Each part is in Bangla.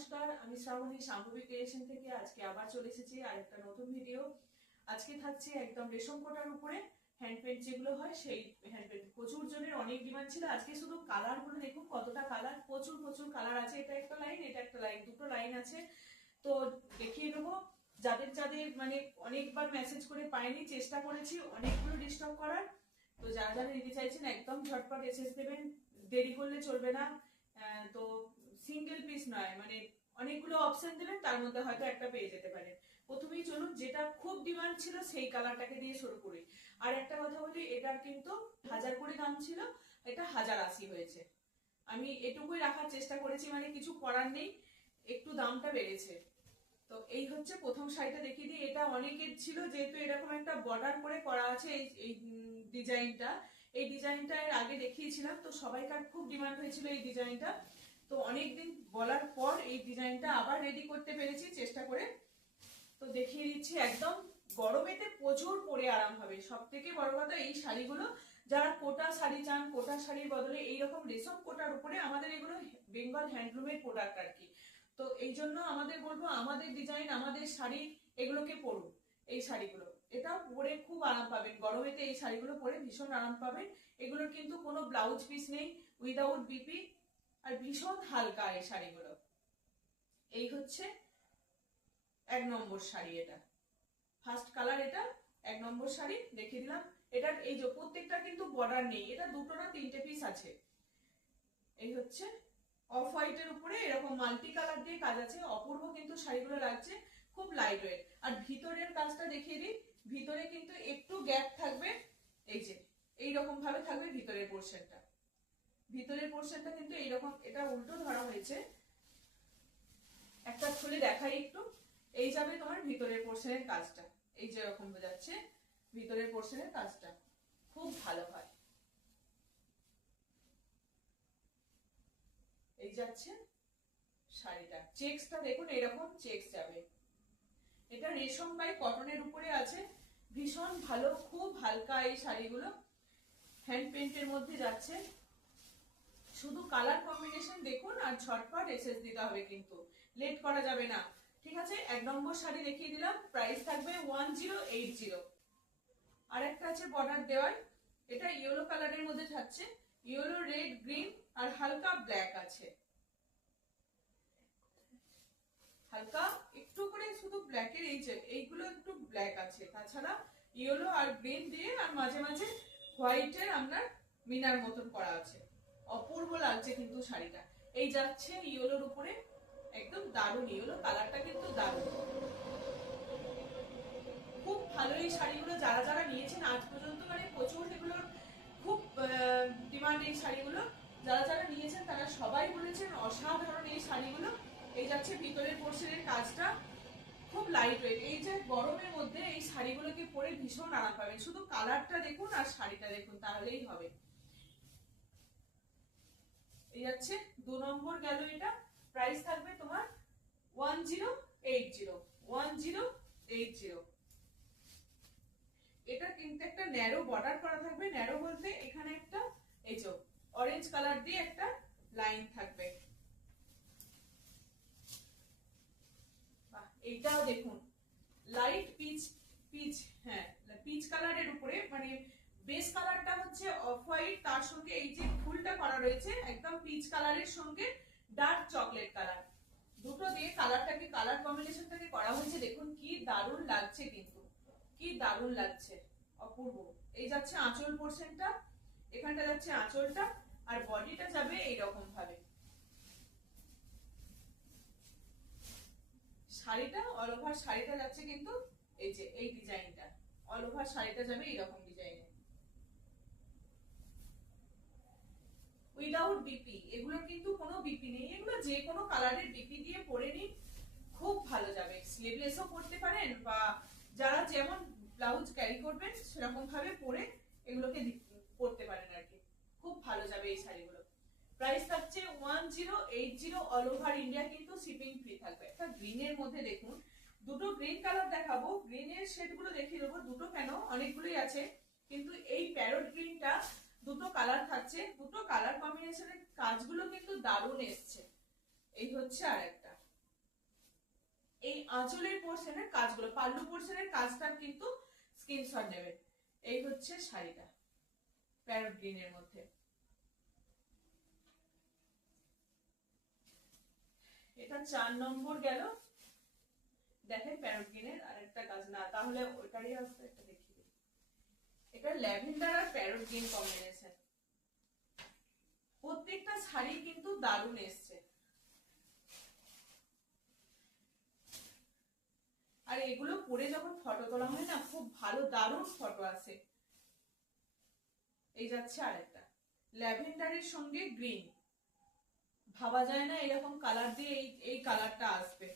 নমস্কার, আমি শ্রাবণী শাম্ভবী ক্রিয়েশন থেকে আজকে আবার চলে এসেছি আরেকটা নতুন ভিডিও। আজকে থাকছে একদম রেশম কোটার উপরে হ্যান্ড পেন্ট যেগুলো হয় সেই হ্যান্ড পেন্ট। প্রচুর জনের অনেক ডিমান্ড ছিল। আজকে শুধু কালার গুলো দেখুন, কতটা কালার, প্রচুর প্রচুর কালার আছে। এটা একটা লাইন, এটা একটা লাইন, দুটো লাইন আছে। তো দেখিয়ে দেবো। যাদের যাদের মানে অনেকবার মেসেজ করে পাইনি, চেষ্টা করেছি অনেকগুলো ডিস্টার্ব করার। তো যারা যারা নিতে চাইছেন একদম ঝটপট এসএস দেবেন, দেরি করলে চলবে না। তো সিঙ্গেল পিস নয়, মানে অনেকগুলো অপশন দেবেন, তার মধ্যে হয়তো একটা পেয়ে যেতে পারেন। প্রথমেই চলুন, যেটা খুব ডিমান্ড ছিল সেই কালারটাকে দিয়ে শুরু করি। আর একটা কথা বলি, এটার কিন্তু 1000 করে দাম ছিল, এটা 1080 হয়েছে। আমি এটুকুই রাখার চেষ্টা করেছি, মানে কিছু করার নেই, একটু দামটা বেড়েছে। তো এই হচ্ছে প্রথম শাড়িটা দেখিয়ে দিই। এটা অনেকের ছিল, যেহেতু এরকম একটা বর্ডার করে করা আছে এই ডিজাইনটা। এই ডিজাইনটা এর আগে দেখিয়েছিলাম, তো সবাইকার খুব ডিমান্ড হয়েছিল এই ডিজাইনটা। তো অনেকদিন বলার পর এই ডিজাইনটা আবার রেডি করতে পেরেছি চেষ্টা করে। তো দেখিয়ে দিচ্ছি। একদম গরমেতে প্রচুর পরে আরাম হবে। সব থেকে বড় কথা, এই শাড়িগুলো যারা কোটা শাড়ি চান, কোটা শাড়ির বদলে এইরকম রেশম কোটার উপরে, আমাদের এগুলো বেঙ্গল হ্যান্ডলুমের প্রোডাক্ট আর কি। তো এই জন্য আমাদের বলবো, আমাদের ডিজাইন, আমাদের শাড়ি, এগুলোকে পরুন। এই শাড়িগুলো এটা পরে খুব আরাম পাবেন। গরমেতে এই শাড়িগুলো পরে ভীষণ আরাম পাবেন। এগুলোর কিন্তু কোনো ব্লাউজ পিস নেই, উইদাউট বিপি, আর ভীষণ হালকা এই শাড়িগুলো। এই হচ্ছে 1 নম্বর শাড়ি। এটা ফার্স্ট কালার, এটা 1 নম্বর শাড়ি দেখিয়ে দিলাম। এটার এই যে প্রত্যেকটা কিন্তু বর্ডার নেই, এটা দুটো না তিনটে পিস আছে। এই হচ্ছে অফ হোয়াইটের উপরে এরকম মাল্টি কালার দিয়ে কাজ আছে। অপূর্ব কিন্তু শাড়িগুলো লাগছে, খুব লাইট ওয়েট। আর ভিতরের কাজটা দেখিয়ে দিই। ভিতরে কিন্তু একটু গ্যাপ থাকবে, এই যে এইরকম ভাবে থাকবে ভিতরের পোর্শনটা। ভিতরের পোর্শনটা কিন্তু এইরকম, এটা উল্টো ধরা হয়েছে। একটা খুলে দেখাই একটু। এই যাবে তোমার ভিতরের পোর্শনের কাজটা, এই যেরকম যাচ্ছে ভিতরের পোর্শনের কাজটা, খুব ভালো হয়। এই যাচ্ছে শাড়িটা, চেকসটা দেখুন, এরকম চেকস যাবে। এটা রেশম বাই কটনের উপরে আছে, ভীষণ ভালো, খুব হালকা এই শাড়িগুলো। হ্যান্ড পেন্টের মধ্যে যাচ্ছে। শুধু কালার কম্বিনেশন দেখুন আর ঝটপট এসএস দিতে হবে, কিন্তু লেট করা যাবে না। ঠিক আছে, 1 নম্বর শাড়ি দেখিয়ে দিলাম। প্রাইস থাকবে 1080। আর একটা আছে বর্ডার দেওয়ায়, এটা ইয়েলো কালারের মধ্যে থাকছে। ইয়েলো, রেড, গ্রিন আর হালকা ব্ল্যাক আছে। হালকা একটু করে শুধু ব্ল্যাকের এইগুলো একটু ব্ল্যাক আছে, তাছাড়া ইয়েলো আর গ্রিন দিয়ে, আর মাঝে মাঝে হোয়াইটের আপনার মিনার মতন করা আছে। অপূর্ব লাগছে কিন্তু শাড়িটা। এই যাচ্ছে ইয়েলোর উপরে, একদম দারুণ। ইয়েলো কালারটা কিন্তু দারুণ, খুব ভালো এই শাড়িগুলো। যারা যারা নিয়েছেন আজ পর্যন্ত, মানে প্রচুর এগুলোর খুব ডিমান্ড এই শাড়িগুলো। যারা যারা নিয়েছেন তারা সবাই বলেছেন অসাধারণ এই শাড়িগুলো। এই যাচ্ছে ভিতরের পোর্শনের কাজটা, খুব লাইট ওয়েট। এই যে গরমের মধ্যে এই শাড়িগুলোকে পরে ভীষণ আরাম পাবেন। শুধু কালারটা দেখুন আর শাড়িটা দেখুন, তাহলেই হবে। এই যাচ্ছে 2 নম্বর গেল। এটা প্রাইস থাকবে তোমার 1080। 1080। এটা কিন্তু একটা ন্যারো বর্ডার করা থাকবে। ন্যারো বলতে এখানে একটা এই যে অরেঞ্জ কালার দিয়ে একটা লাইন থাকবে। এইটাও দেখুন, লাইট পিচ, পিচ, হ্যাঁ পিচ কালারের উপরে, মানে বেস কালারটা হচ্ছে অফ হোয়াইট, তার সঙ্গে এই যে ফুলটা করা রয়েছে একদম পিচ কালারের সঙ্গে ডার্ক চকলেট কালার, দুটো দিয়ে কালারটাকে, কালার কম্বিনেশনটাকে করা হয়েছে। দেখুন কি দারুণ লাগছে, কিন্তু কি দারুণ লাগছে, অপূর্ব। এই যাচ্ছে আঁচল পোর্শনটা, এখানটা যাচ্ছে আঁচলটা, আর বডিটা যাবে এইরকম ভাবে। শাড়িটা অল ওভার শাড়িটা যাচ্ছে কিন্তু এই যে এই ডিজাইনটা, অল ওভার শাড়িটা যাবে এইরকম ডিজাইনে, উইদাউট বিপি। এগুলো কিন্তু কোনো বিপি নেই, এগুলো যে কোনো কালারের বিপি দিয়ে পরে নিন, খুব ভালো যাবে। স্লিভলেসও পরতে পারেন, বা যারা যেমন ব্লাউজ ক্যারি করবেন সেরকম ভাবে পরে এগুলোকে পরতে পারেন আর কি, খুব ভালো যাবে এই শাড়িগুলো। প্রাইস থাকছে 1080 অল ওভার ইন্ডিয়া, কিন্তু শিপিং ফ্রি থাকবে। একটা গ্রিনের মধ্যে দেখুন, দুটো গ্রিন কালার দেখাবো, গ্রিনের শেড গুলো দেখিয়ে দেবো। দুটো কেন, অনেকগুলোই আছে, কিন্তু এই প্যারট গ্রিনটা দুটো কালার থাকছে। দুটো কালার কম্বিনেশনের কাজগুলো কিন্তু দারুণ এসছে। এই হচ্ছে আর একটা, এই আঁচলের পোর্শনের কাজগুলো, পাল্লু পোর্শনের কাজটার কিন্তু স্ক্রিনশট নেবে। এই হচ্ছে শাড়িটা প্যারট গ্রিনের মধ্যে। এটা 4 নম্বর গেল। দেখেন প্যারট গ্রিনের আরেকটা কাজ, না তাহলে ওটারই আসবে, একটা দেখিয়ে দিই। এটা ল্যাভেন্ডার আর প্যারট গ্রিন কম্বিনেশন। প্রত্যেকটা শাড়ি কিন্তু দারুণ এসছে। আর এগুলো পরে যখন ফটো তোলা হয় না, খুব ভালো দারুণ ফটো আসে। এই যাচ্ছে আরেকটা ল্যাভেন্ডারের সঙ্গে গ্রিন, ভাবা যায় না এরকম কালার দিয়ে এই কালারটা আসবে।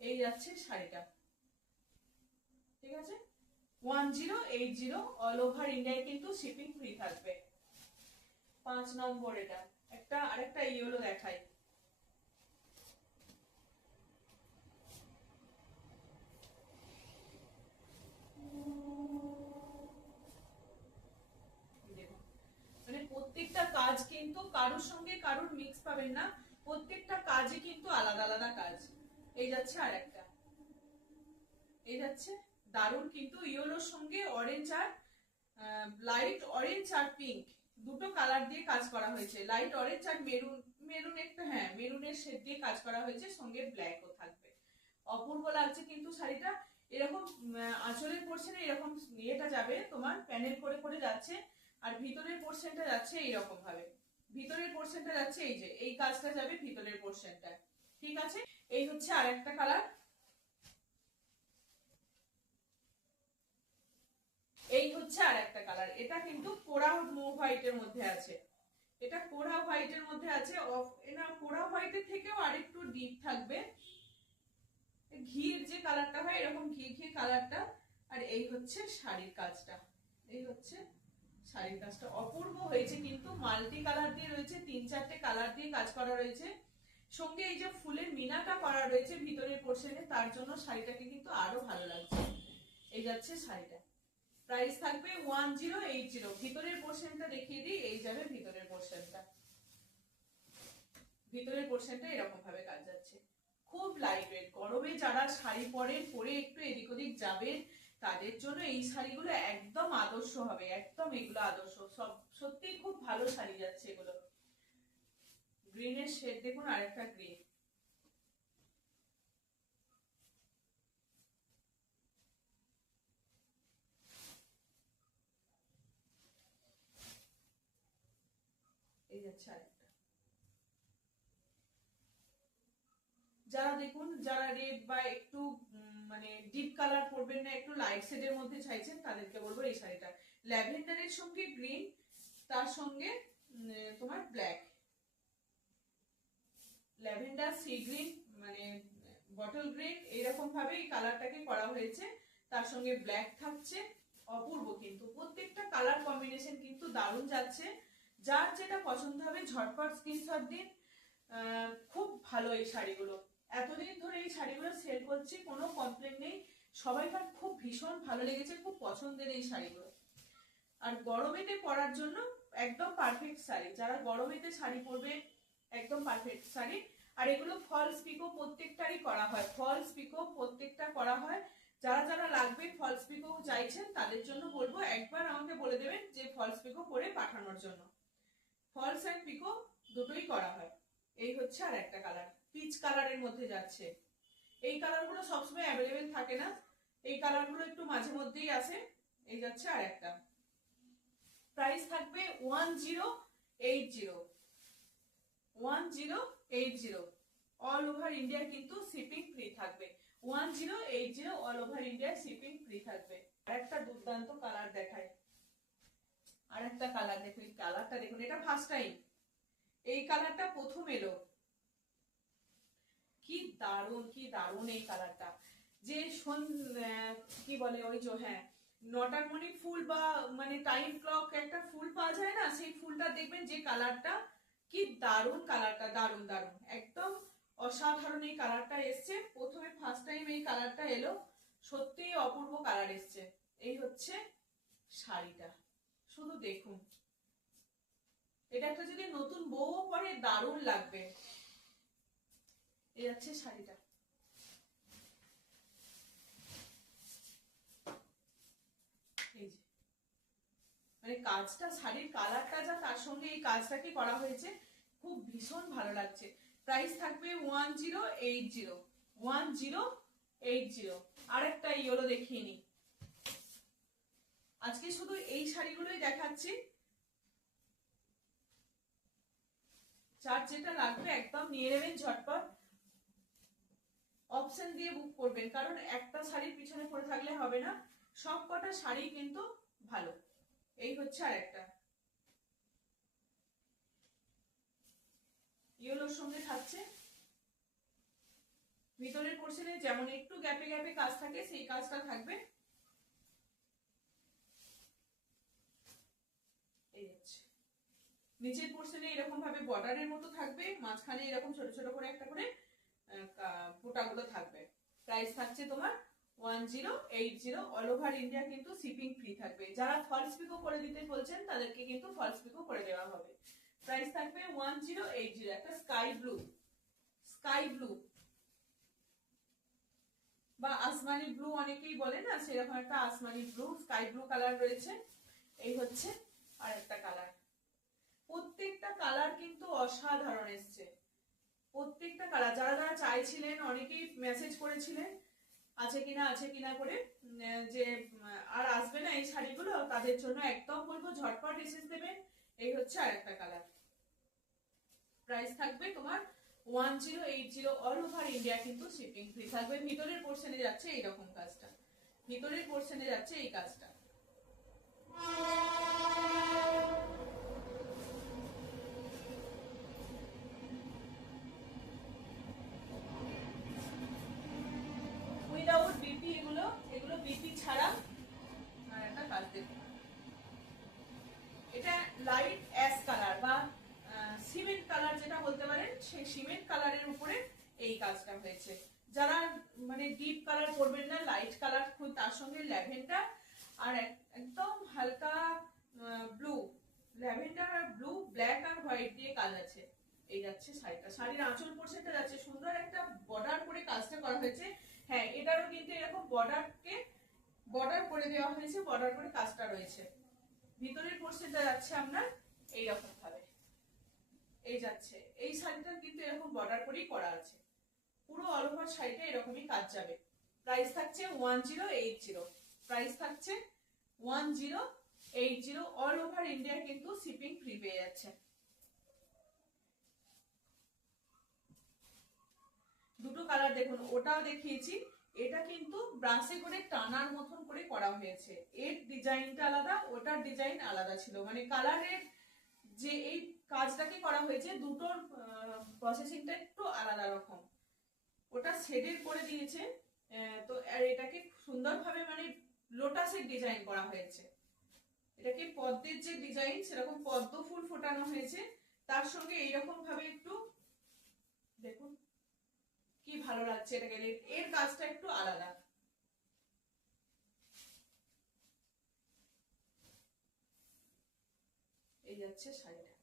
এই যাচ্ছে শাড়িটা, ঠিক আছে। 1080 অল ওভার ইন্ডিয়ায় কিন্তু শিপিং ফ্রি থাকবে। 5 নম্বর এটা একটা আরেকটা ইয়েলো দেখাই। মানে প্রত্যেকটা কাজ কিন্তু কারোর সঙ্গে কারোর মিক্স পাবেন না, প্রত্যেকটা কাজই কিন্তু আলাদা আলাদা কাজ। এই যাচ্ছে আরেকটা, এই যাচ্ছে দারুণ কিন্তু ইয়েলোর সঙ্গে অরেঞ্জ আর লাইট অরেঞ্জ আর পিঙ্ক দুটো কালার দিয়ে কাজ করা হয়েছে। লাইট অরেঞ্জ আর মেরুন, মেরুন একটা, হ্যাঁ মেরুনের শেড দিয়ে কাজ করা হয়েছে, সঙ্গে ব্ল্যাকও থাকবে। অপূর্ব লাগছে কিন্তু শাড়িটা। এরকম আঁচলের পোর্শনে এরকম ইয়েটা যাবে তোমার প্যানেল করে করে যাচ্ছে, আর ভিতরের পোর্শনটা যাচ্ছে এইরকম ভাবে। ভিতরের পোর্শনটা যাচ্ছে এই যে এই কাজটা যাবে ভিতরের পোর্শনটা, ঠিক আছে। এই হচ্ছে আরেকটা কালার, এই হচ্ছে আরেকটা কালার। এটা কিন্তু কোরা হোয়াইটের মধ্যে আছে, এটা কোরা হোয়াইটের মধ্যে আছে। না কোরা হোয়াইটের থেকেও আরেকটু ডিপ থাকবে, ঘির যে কালারটা হয় এরকম ঘি ঘি কালারটা। আর এই হচ্ছে শাড়ির কাজটা, এই হচ্ছে শাড়ির কাজটা অপূর্ব হয়েছে কিন্তু মাল্টি কালার দিয়ে রয়েছে, 3-4টে কালার দিয়ে কাজ করা রয়েছে। সঙ্গে এই যে ফুলের মিনাটা করা রয়েছে ভিতরের পোর্শনে, তার জন্য শাড়িটাকে কিন্তু আরো ভালো লাগছে। এই যাচ্ছে শাড়িটা, প্রাইস থাকবে 1080। ভিতরের পোর্শনটা দেখিয়ে দিই, এই যাবে ভিতরের পোর্শনটা। ভিতরের পোর্শনটা এরকম ভাবে কাজ যাচ্ছে, খুব লাইট ওয়েট। গরমে যারা শাড়ি পরেন, পরে একটু এদিক ওদিক যাবেন, তাদের জন্য এই শাড়িগুলো একদম আদর্শ হবে, একদম এগুলো আদর্শ। সব সত্যি খুব ভালো শাড়ি যাচ্ছে এগুলো। গ্রিনের শেড দেখুন, আরেকটা গ্রিন। এই যাচ্ছে আরেকটা। যারা দেখুন যারা রেড বা একটু মানে ডিপ কালার পরবেন না, একটু লাইট শেডের মধ্যে চাইছেন, তাদেরকে বলবো এই শাড়িটা। ল্যাভেন্ডারের সঙ্গে গ্রিন, তার সঙ্গে তোমার ব্ল্যাক, ল্যাভেন্ডার সি গ্রিন মানে বটল গ্রিন, এইরকম ভাবে এই কালারটাকে করা হয়েছে। তার সঙ্গে ব্ল্যাক থাকছে, অপূর্ব কিন্তু প্রত্যেকটা কালার কম্বিনেশন কিন্তু দারুণ যাচ্ছে। যার যেটা পছন্দ হবে ঝটপট স্ক্রিনশট দিন। খুব ভালো এই শাড়িগুলো, এতদিন ধরে এই শাড়িগুলো সেল করছি, কোনো কমপ্লেন নেই, সবাইকার খুব ভীষণ ভালো লেগেছে, খুব পছন্দের এই শাড়িগুলো। আর গরমেতে পরার জন্য একদম পারফেক্ট শাড়ি, যারা গরমেতে শাড়ি পরবে একদম পারফেক্ট শাড়ি। আর এগুলো ফলস পিকো প্রত্যেকটারই করা হয়, ফলস পিকো প্রত্যেকটা করা হয়। যারা যারা লাগবে ফলস পিকো চাইছেন, তাদের জন্য বলবো একবার আমাকে বলে দেবেন যে ফলস পিকো করে পাঠানোর জন্য। ফলস এন্ড পিকো দুটোই করা হয়। এই হচ্ছে আর একটা কালার, পিচ কালারের মধ্যে যাচ্ছে। এই কালারগুলো সবসময় অ্যাভেলেবেল থাকে না, এই কালারগুলো একটু মাঝে মধ্যেই আসে। এই যাচ্ছে আর একটা, প্রাইস থাকবে 1080। 1080 অল ওভার ইন্ডিয়া কিন্তু শিপিং ফ্রি থাকবে। 1080 all over India shipping free থাকবে। আর একটা দুর্দান্ত কালার দেখায়, আর একটা কালার দেখুন, কালারটা দেখুন, এটা ফার্স্ট টাইম এই কালারটা প্রথম এলো। কি দারুণ, কি দারুণ এই কালারটা। যে কি বলে ওই যে, হ্যাঁ নটার মণি ফুল বা মানে টাইম ক্লক একটা ফুল পাওয়া যায় না, সেই ফুলটা দেখবেন যে কালারটা, কি দারুণ কালারটা, দারুণ দারুণ একদম অসাধারণ এই কালারটা এসছে। প্রথমে ফার্স্ট টাইম এই কালারটা এলো, সত্যি অপূর্ব কালার এসছে। এই হচ্ছে শাড়িটা, শুধু দেখুন, এটা একটা যদি নতুন বউ পরে দারুণ লাগবে। এই যাচ্ছে শাড়িটা, মানে কাজটা, শাড়ির কালারটা যা, তার সঙ্গে এই কাজটাকে করা হয়েছে, খুব ভীষণ ভালো লাগছে। প্রাইস থাকবে 1080, 1080। আরেকটা ইয়েলো দেখিয়ে নি, আজকে শুধু এই শাড়িগুলোই দেখাচ্ছি। যার যেটা লাগবে একদম নিয়ে নেবেন ঝটপট, অপশন দিয়ে বুক করবেন, কারণ একটা শাড়ির পিছনে পড়ে থাকলে হবে না, সব কটা শাড়ি কিন্তু ভালো। এই হচ্ছে আরেকটা ইয়েলোর সঙ্গে থাকছে, ভিতরের পোর্শনে যেমন একটু গ্যাপে গ্যাপে কাজ থাকে সেই কাজটা থাকবে। এই হচ্ছে নিচের পোর্শনে এরকম ভাবে বর্ডারের মতো থাকবে, মাঝখানে এরকম ছোট ছোট করে একটা করে ফোঁটাগুলো থাকবে। প্রাইস থাকছে তোমার 1080, অল ওভার ইন্ডিয়া কিন্তু শিপিং ফ্রি থাকবে। যারা ফলস পিকো করে দিতে বলছেন তাদেরকে কিন্তু ফলস পিকো করে দেওয়া হবে। প্রাইস থাকবে 1080। একটা স্কাই ব্লু বা আসমানি ব্লু অনেকেই বলে না, সেরকম একটা আসমানি ব্লু, স্কাই ব্লু কালার রয়েছে। এই হচ্ছে আর একটা কালার। প্রত্যেকটা কালার কিন্তু অসাধারণ এসছে, প্রত্যেকটা কালার। যারা যারা চাইছিলেন, অনেকেই মেসেজ করেছিলেন আছে কিনা করে, যে আর আসবে না এই শাড়িগুলো, তাদের জন্য একদম বলবো ঝটপট এসেজ দেবেন। এই হচ্ছে আর একটা কালার। প্রাইস থাকবে তোমার 1080, অল ওভার ইন্ডিয়া কিন্তু শিপিং ফ্রি থাকবে। ভিতরের পোর্শনে যাচ্ছে এইরকম কাজটা, ভিতরের পোর্শনে যাচ্ছে এই কাজটা। উইদাউট বিপি, এগুলো বিপি ছাড়া। আর একটা কাজ দেখুন, এটা লাইট অ্যাশ কালার বা সিমেন্ট কালার যেটা বলতে পারেন, সেই সিমেন্ট কালারের উপরে এই কাজটা হয়েছে। যারা মানে ডিপ কালার করবেন না, লাইট কালার, তার সঙ্গে ল্যাভেন্ডার আর একদম হালকা ব্লু, ল্যাভেন্ডার আর ব্লু, ব্ল্যাক আর হোয়াইট দিয়ে কাজ আছে। এই যাচ্ছে শাড়িটা, শাড়ির আঁচল পোর্শনটা যাচ্ছে সুন্দর একটা বর্ডার করে কাজটা করা হয়েছে। হ্যাঁ, এটারও কিন্তু এরকম বর্ডার করে দেওয়া হয়েছে, বর্ডার করে কাজটা রয়েছে। ভিতরের পোর্শনটা যাচ্ছে আপনার এইরকম ভাবে, এই যাচ্ছে। এই শাড়িটা কিন্তু এরকম বর্ডার করেই করা আছে, পুরো অল ওভার শাড়িটা এরকমই কাজ যাবে। প্রাইস থাকছে 1080, প্রাইস থাকছে 1080, অল ওভার ইন্ডিয়া কিন্তু শিপিং ফ্রি পেয়ে যাচ্ছে। দুটো কালার দেখুন, ওটাও দেখিয়েছি, এটা কিন্তু ব্রাশে করে টানার মতন করে করা হয়েছে। এর ডিজাইনটা আলাদা, ওটার ডিজাইন আলাদা ছিল, মানে কালারের যে এই কাজটাকে করা হয়েছে, দুটোর প্রসেসিংটা একটু আলাদা রকম। ওটা শেডের করে দিয়েছে, তো আর এটাকে সুন্দরভাবে মানে লোটাসের ডিজাইন করা হয়েছে। এটাকে পদ্মের যে ডিজাইন, সেরকম পদ্ম ফুল ফোটানো হয়েছে, তার সঙ্গে এইরকম ভাবে একটু দেখুন কি ভালো লাগছে এটাকে। এর কাজটা একটু আলাদা। এই যাচ্ছে শাড়িটা।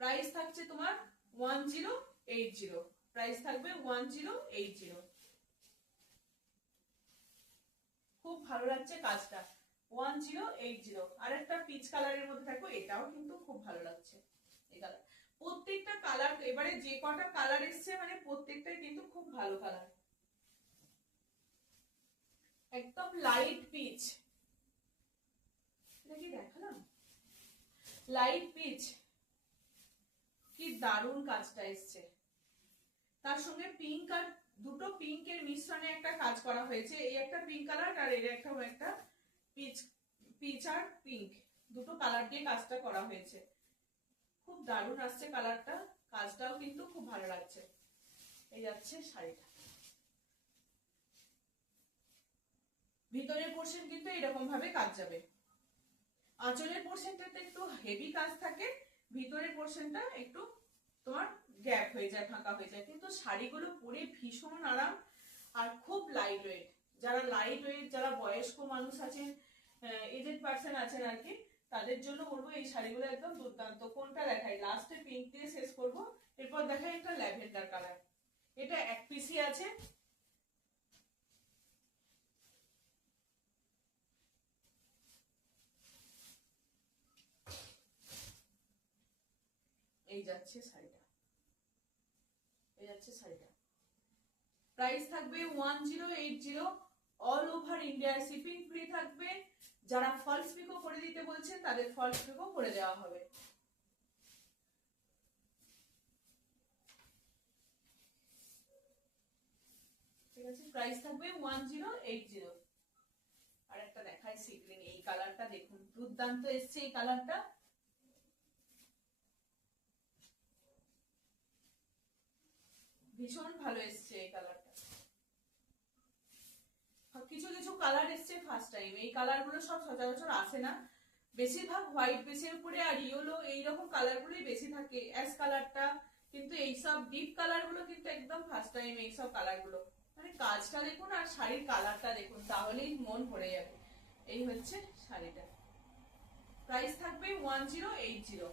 প্রাইস থাকছে তোমার 1080, প্রাইস থাকবে 1080। খুব ভালো লাগছে কাজটা, 1080। আর একটা পিচ কালারের মধ্যে থাকো, এটাও কিন্তু খুব ভালো লাগছে। এই কালার, প্রত্যেকটা কালার, এবারে যে কটা কালার এসছে মানে প্রত্যেকটাই কিন্তু খুব ভালো কালার। একদম লাইট পিচ, এটা কি দেখালাম, লাইট পিচ, কি দারুণ কাজটা এসছে। তার সঙ্গে পিঙ্ক আর দুটো পিঙ্কের মিশ্রণে একটা কাজ করা হয়েছে। এই একটা পিঙ্ক কালার আর এর একটা পিচ আর পিঙ্ক, দুটো কালার দিয়ে কাজটা করা হয়েছে। খুব দারুণ আসছে কালারটা, কাজটাও কিন্তু খুব ভালো লাগছে। এই যাচ্ছে শাড়িটা। ভিতরের পোর্শন কিন্তু এরকম ভাবে কাজ যাবে। আঁচলের পোর্শনটাতে একটু হেভি কাজ থাকে, ভিতরের পোর্শনটা একটু তোমার গ্যাপ হয়ে যায়, ফাঁকা হয়ে যায়, কিন্তু শাড়িগুলো পরে ভীষণ আরাম আর খুব লাইট ওয়েট। যারা লাইট ওয়েট, যারা বয়স্ক মানুষ আছেন, এজেড পার্সন আছেন আর কি, তাদের জন্য বলবো এই শাড়িগুলো একদম দুর্দান্ত। কোনটা দেখাই, লাস্টে পিঙ্ক দিয়ে শেষ করবো, এরপর দেখাই একটা ল্যাভেন্ডার কালার। এটা এক পিসই আছে। এই যাচ্ছে শাড়িটা, এই যাচ্ছে শাড়িটা। প্রাইস থাকবে 1080, all over India shipping free থাকবে। যারা ফলস পিকো করে দিতে বলছেন তাদের ফলস পিকো করে দেওয়া হবে। ঠিক আছে, প্রাইস থাকবে 1080। আর একটা দেখাই সি গ্রিন, এই কালারটা দেখুন দুর্দান্ত এসছে এই কালারটা। ভীষণ ভালো এসছে এই কালারটা। কিছু কিছু কালার এসছে ফার্স্ট টাইম, এই কালার গুলো সব সচরাচর আসে না। বেশিরভাগ হোয়াইট বেসের উপরে আর ইয়েলো এইরকম কালার গুলোই বেশি থাকে, অ্যাশ কালারটা। কিন্তু এইসব ডিপ কালার গুলো কিন্তু একদম ফার্স্ট টাইম এইসব কালার গুলো। মানে কাজটা দেখুন আর শাড়ির কালারটা দেখুন, তাহলেই মন ভরে যাবে। এই হচ্ছে শাড়িটা, প্রাইস থাকবে 1080।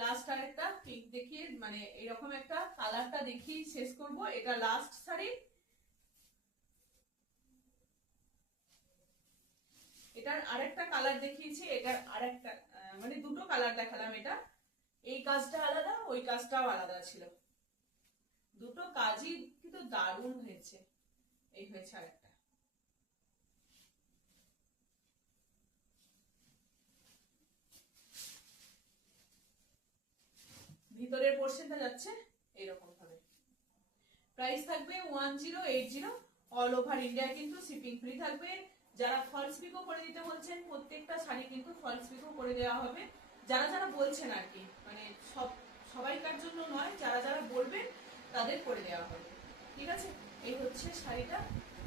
লাস্ট আর একটা পিঙ্ক দেখিয়ে, মানে এরকম একটা কালারটা দেখিয়ে শেষ করব। এটা লাস্ট শাড়ি, এটার আরেকটা কালার দেখিয়েছি, এটার আরেকটা মানে দুটো কালার দেখালাম। এটা এই কাজটা আলাদা, ওই কাজটাও আলাদা ছিল, দুটো কাজই কিন্তু দারুণ হয়েছে। এই হয়েছে আরেকটা। ভিতরের পোর্শনটা যাচ্ছে এরকম ভাবে। প্রাইস থাকবে 1080, অল ওভার ইন্ডিয়া কিন্তু শিপিং ফ্রি থাকবে। যারা ফলস পিকো করে দিতে বলছেন প্রত্যেকটা শাড়ি কিন্তু ফলস পিকো করে দেওয়া হবে। যারা যারা বলছেন আর কি, মানে সবাইকার জন্য নয়, যারা যারা বলবেন তাদের করে দেওয়া হবে। ঠিক আছে, এই হচ্ছে শাড়িটা,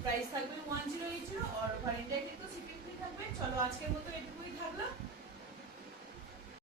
প্রাইস থাকবে 1080, অল ওভার ইন্ডিয়া কিন্তু শিপিং ফ্রি থাকবে। চলো আজকের মতো এটুকুই থাকলো।